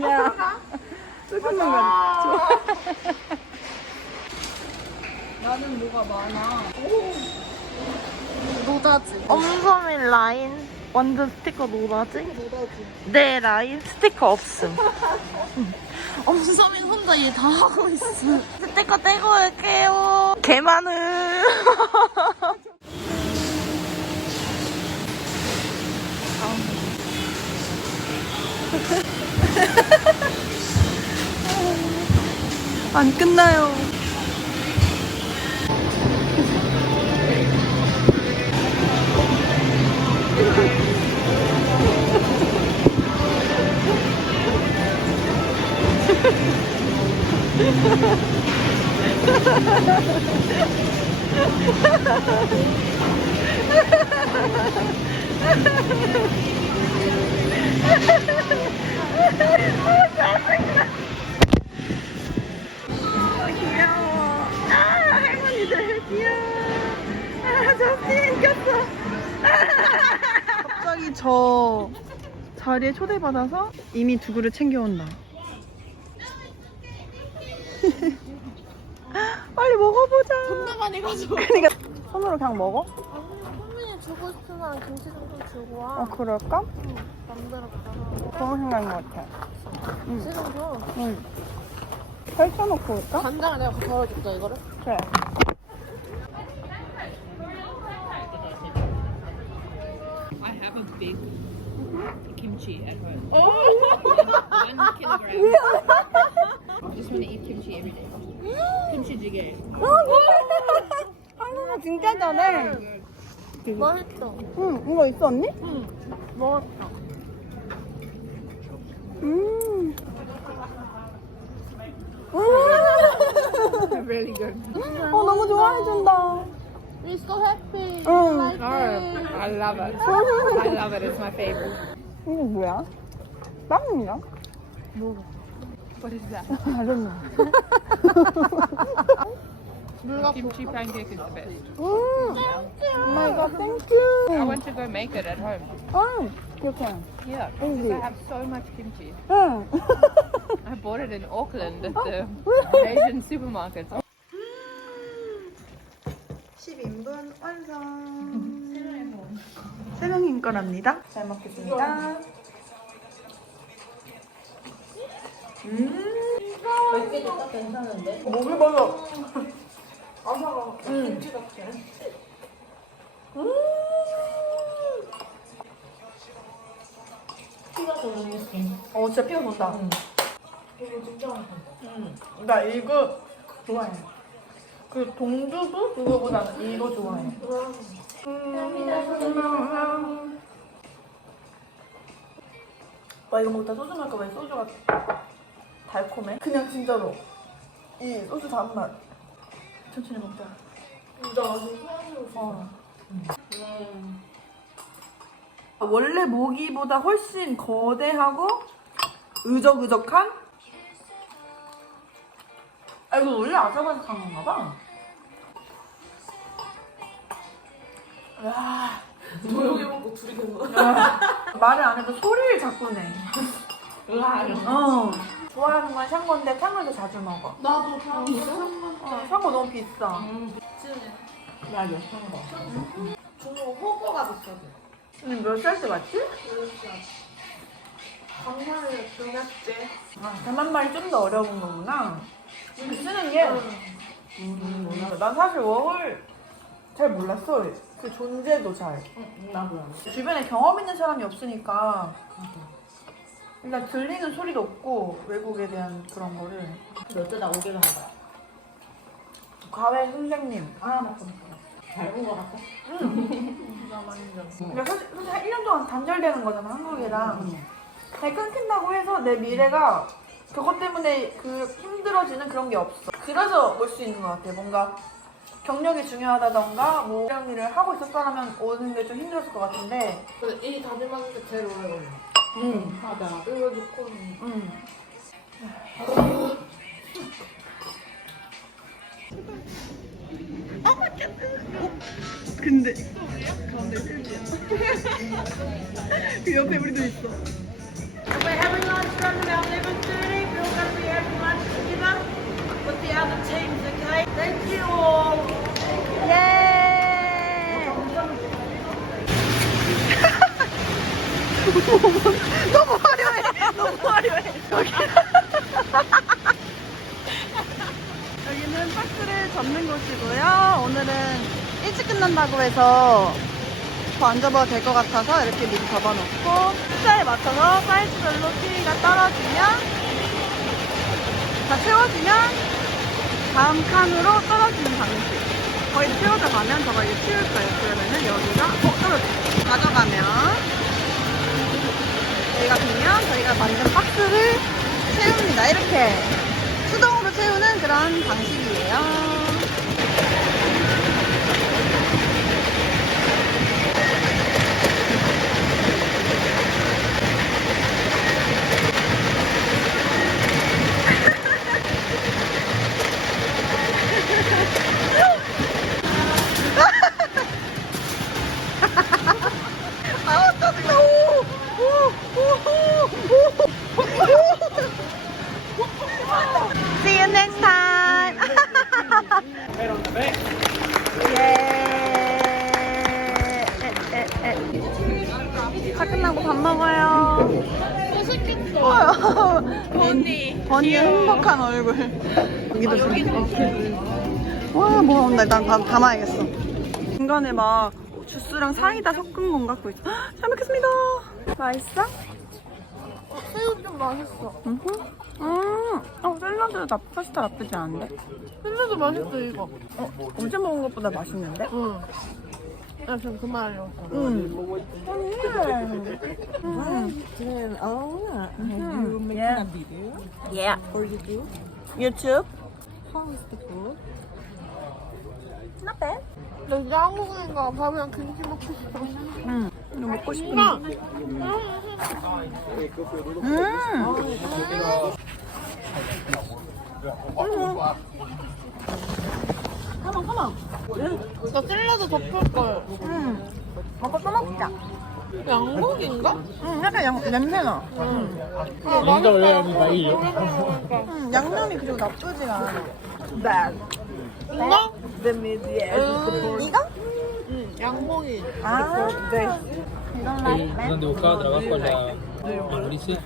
그냥 조금만 가. 나는 뭐가 많아. 노다지. 엄서민 라인. 완전 스티커 노다지? 노다지. 내 라인 스티커 없음. 엄서민 혼자 얘 다 하고 있어. 스티커 떼고 올게요. 개 많은. 안 끝나요. 저 자리에 초대받아서 이미 두 그릇 챙겨온다. 빨리 먹어보자. 존나 많이 가져. 그러니까 손으로 그냥 먹어? 주고 싶으면 김치 좀 주고 와. 어, 그럴까? 맘대로 가. 좋은 생각인 것 같아. 지금 줘. 응. 펼쳐놓고 올까? 간장을 내가 덜어줄까 이거를? 그래. Kimchi at home. One kilogram. I just want to eat kimchi every day. Kimchi jjigae. 한국어 진짜 잘해. 맛있어. 응, 이거 있어, 언니? 응. 먹었어. 음. really good. 어, 너무 좋아해준다. We're so happy. 응. Oh. I love it. I love it. It's my favorite. 이게 뭐야? 빵이야? What is that? I don't know. Kimchi pancake is the best. 음. Oh my god, thank you. I want to go make it at home. 아, 이렇게. Yeah, Easy. because I have so much kimchi. 응. I bought it in Auckland at the Asian supermarket. 거랍니다. 잘 먹겠습니다. 음. 몇개도 딱 괜찮은데? 목이 벌어. 아사가. 응. 음. 피가 도는 느낌. 어, 진짜 피가 돈다. 이거 진짜 맛있어. 음. 나 이거 좋아해. 그 동두부 그거보다는 이거 좋아해. 음. 와 이거 먹다 소주 먹을까 봐 소주가 달콤해. 그냥 진짜로 이 소주 단맛. 천천히 먹자. 나 지금 소원으로 어. 아, 원래 모기보다 훨씬 거대하고 의적의적한? 아 이거 원래 아삭아삭한 건가 봐. 야, 조용히 먹고 둘이 계속. 말을 안 해도 소리를 자꾸 내. 으아. 어. 좋아하는 건 샹궈인데 탕후루도 자주 먹어. 나도 다 있어? 어, 샹궈 너무 비싸. 맞아, 거. 중국 호거가 비싸대. 근데 몇 살 때 맞지? 강사를 중학때. 아, 대만말이 좀 더 어려운 거구나. 그 쓰는 게. 음, 난 사실 워홀 잘 몰랐어. 그 존재도 잘. 나도야. 주변에 경험 있는 사람이 없으니까. 일단 들리는 소리도 없고, 외국에 대한 그런 거를. 어쩌다 오기로 한 거야. 과외 선생님. 아, 맞다. 잘본거 같아. 그러니까 사실, 사실 한 1년 동안 단절되는 거잖아, 한국이랑. 잘 끊긴다고 해서 내 미래가 그것 때문에 그 힘들어지는 그런 게 없어. 그래서 올 수 있는 것 같아. 뭔가 경력이 중요하다던가 뭐 이런 일을 하고 있었다면 오는 게 좀 힘들었을 것 같은데. 근데 일이 다들 맞는데 제일 오래 걸려. 응. 맞아. 이거 놓고. 응. 근데 가운데 셀비야. 그 옆에 우리도 있어. We're having lunch from about 11.30. We're all going to be having lunch together with the other teams, okay? Thank you all. 예. 너무 화려해. 너무 화려해. 여기. 여기는 박스를 접는 곳이고요. 오늘은 일찍 끝난다고 해서 더 안 접어도 될 것 같아서 이렇게 미리 접어놓고 숫자에 맞춰서 사이즈별로 키위가 떨어지면 다 채워지면 다음 칸으로 떨어지는 방식. 거의 채워져 가면 저가 이제 치울 거예요. 그러면은 여기가 어 떨어져. 가져가면 여기가 비면 저희가 만든 박스를 채웁니다. 이렇게 수동으로 채우는 그런 방식이에요. 아, 짜증나. 오! 오! 오! 오! See you next time. 예. 다 끝나고 밥 먹어요. 버니. 버니의 행복한 얼굴. 여기도 좀. 와, 뭐가 온다. 일단 다 담아야겠어. 중간에 막 주스랑 사이다 섞은 건 갖고 있어. 헉, 잘 먹겠습니다. 맛있어? 새우 좀 맛있어. 음, 음, 어, 샐러드 나 파스타 나쁘지 않은데? 샐러드 맛있어 이거. 어, 어제 먹은 것보다 맛있는데? 응. 나 지금 그 말이었어. 응. Yeah. Yeah. For YouTube. YouTube. How is the food? Not bad. 나 이제 한국인가 밥이랑 김치 먹고 싶어. 응. 이거 먹고 싶은데. 음. 가만 가만. 나 샐러드 덮을 걸. 응. 먹고 또 먹자. 양고기인가? 응, 약간 양, 냄새나. 이거 원래 아니 응, 양념이 그리고 나쁘지가 않아. 이거? 이거? 응, 양고기. 아, 네. Donde buscaba trabajo a la Mauricio.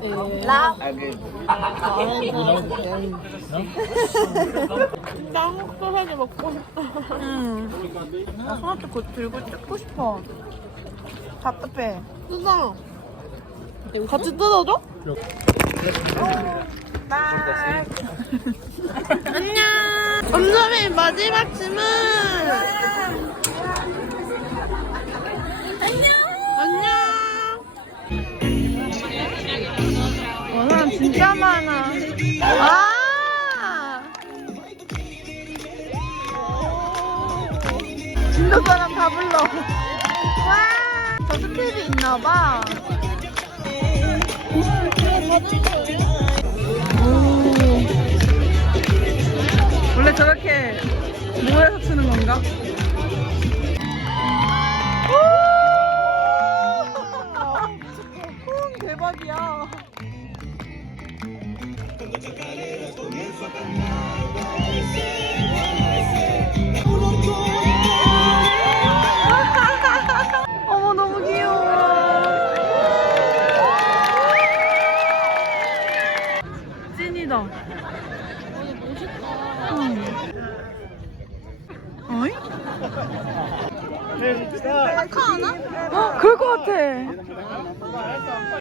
음. 라. You know, ¿no? 음. 답답해. 뜯어. 같이 뜯어줘? 안녕. 엄선의 마지막 짐은 안녕. 안녕. 와, 사람 진짜 많아. 아! 진도 사람 다 불러. 와! 저 스텝이 있나봐. 원래 저렇게 모여서 추는 건가? 오! 대박이야.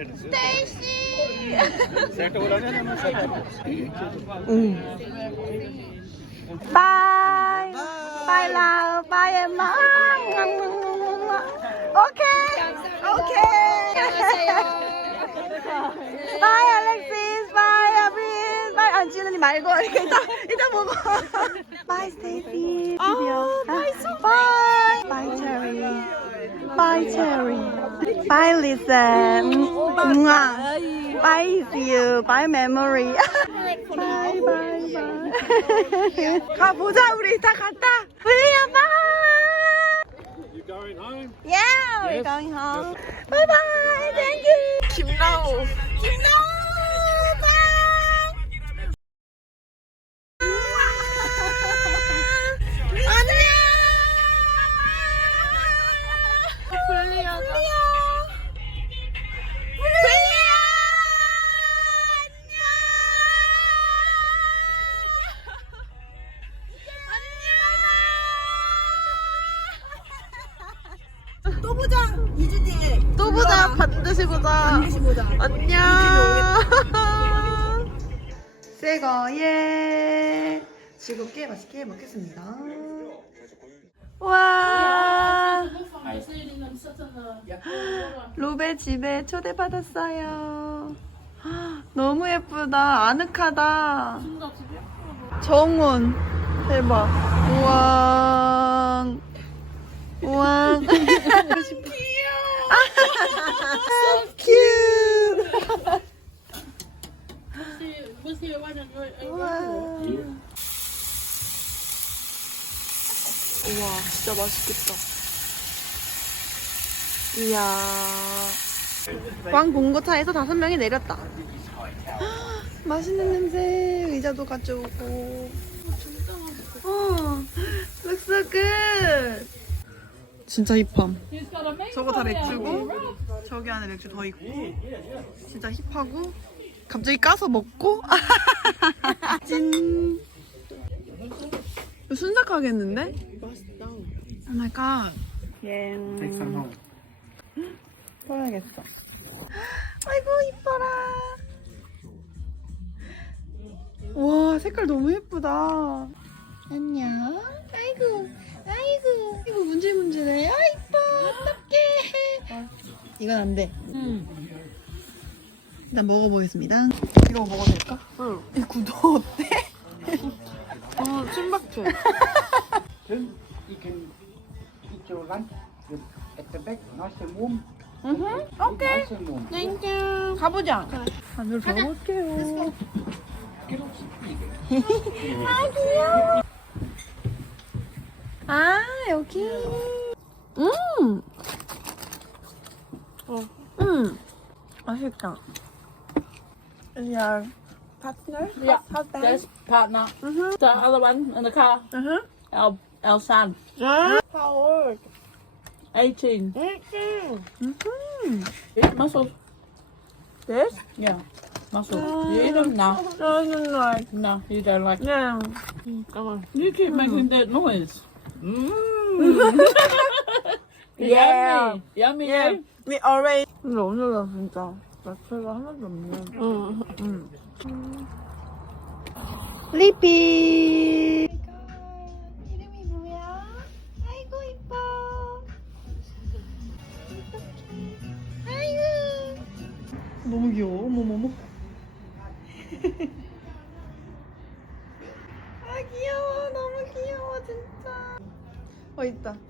Bye. Bye, love. Bye, Emma. Okay. Okay. Bye, Alexis. Bye, Avril. Bye, 안지은이 말고 이렇게 이따 이따 먹어. Bye, Stacy. 드디어. Bye. Bye, Cherry. Bye, Cherry. Bye, Lisa. Mwah. Bye, see you. Bye, memory. bye, bye, bye. 가보자, 우리 다 갔다. 우리야, bye. You going home? Yeah, we're going home. Bye bye. Thank you. 김나우. 김나우. 안녕. 새거 예. 즐겁게 맛있게 먹겠습니다. 와. 로베 집에 초대받았어요. 너무 예쁘다. 아늑하다. 정원. 대박. 우와. 우와. so cute. 우와. 진짜 맛있겠다. 이야. 왕 봉고차에서 다섯 명이 내렸다. 맛있는 냄새. 의자도 가져오고. 어, looks so good. 진짜 힙함. 저거 다 맥주고, 저기 안에 맥주 더 있고, 진짜 힙하고, 갑자기 까서 먹고, 찐. 순삭하겠는데? 맛있다. 오 마이 갓. 예. 꺼야겠어. 아이고, 이뻐라. 와, 색깔 너무 예쁘다. 안녕. 아이고, 아 이거 문질 문질해. 아, 이뻐. 어떡해. 이건 안 돼. 일단 먹어보겠습니다. 이거 먹어도 될까? 응. 이 구도 어때? 어, 춤박추. Then you can eat your lunch with, at the back, nice and warm. 응, 오케이. Nice and warm. 땡큐. 가보자. 안으로 가볼게요. 아, 귀여워. 아, 여기. 음. 어. 음. 맛있다. Your partner? Yeah, Husband? There's partner. Mhm. The other one in the car. Uh-huh. Our, our son. How old? 18. Mm-hmm. Eat muscle. This? Yeah. Muscle. you eat them? No. Doesn't like. No, you don't like Yeah. Come on. You keep making that noise. Yummy. Yummy. Yeah. Yeah. We already. 근데 오늘 나 진짜 야채가 하나도 없네. 응. 응. 리피. 이름이 뭐야? 아이고 이뻐. 아이고. 너무 귀여워. 어머머머. 어 있다.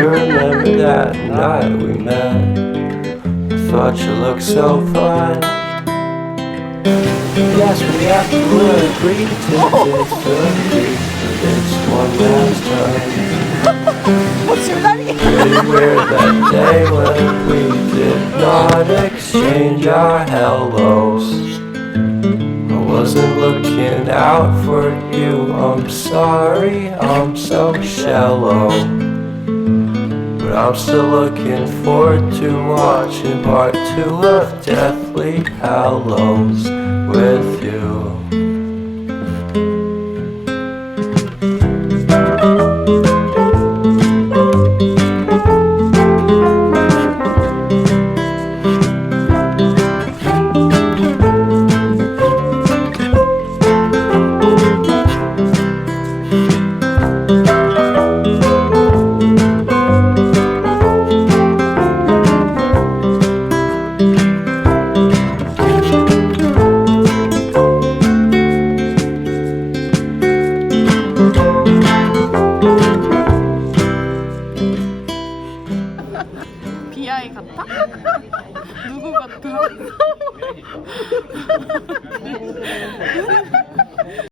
You remember that night we met? I thought you looked so fine. Yes, we have to agree to disagree this one last time. what's Pretty weird that day when we did not exchange our hellos. I wasn't looking out for you. I'm sorry, I'm so shallow. But I'm still looking forward to watching part two of Deathly Hallows with you.